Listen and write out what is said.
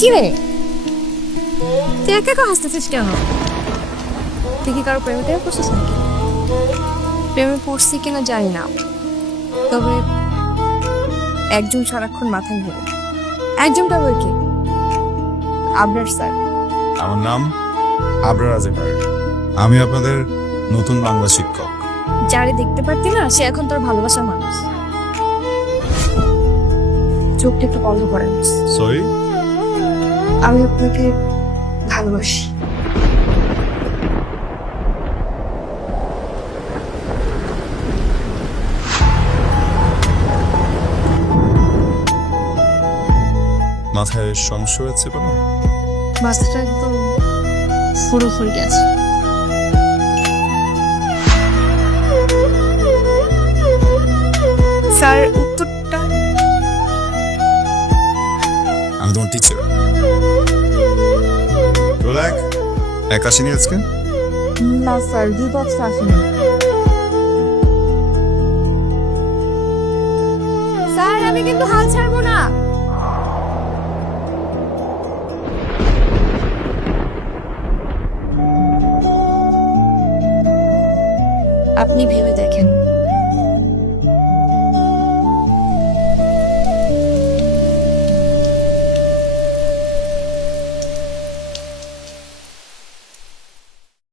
কি রে? তুই একা একা হাসতেছিস কেন? তুই কি কারও প্রেমে টেমে পড়ছিস নাকি? প্রেমে পড়ছি কিনা জানি না। তবে একজন সারাক্ষণ মাথায় ঘুরে। একজনটা আবার কি? আবরার স্যার। আমার নাম আবরার আজেকার আমি আপনাদের নতুন বাংলা শিক্ষক। যারে দেখতে পারতি না সে এখন তোর ভালোবাসার মানুষ। চোখটা একটু বন্ধ করে সরি? আমি আপনাকে ভালোবাসি। মাথায় সমস্যা হয়েছে কোনো? মাথাটা একদম পুরো ফুল গেছে। স্যার উত্তরটা আমি তোমার টিচার রোলাক এক আসেনি আজকে? না স্যার দুই বক্স আসেনি। স্যার আমি কিন্তু হাল ছাড়বো না। আপনি ভেবে দেখেন।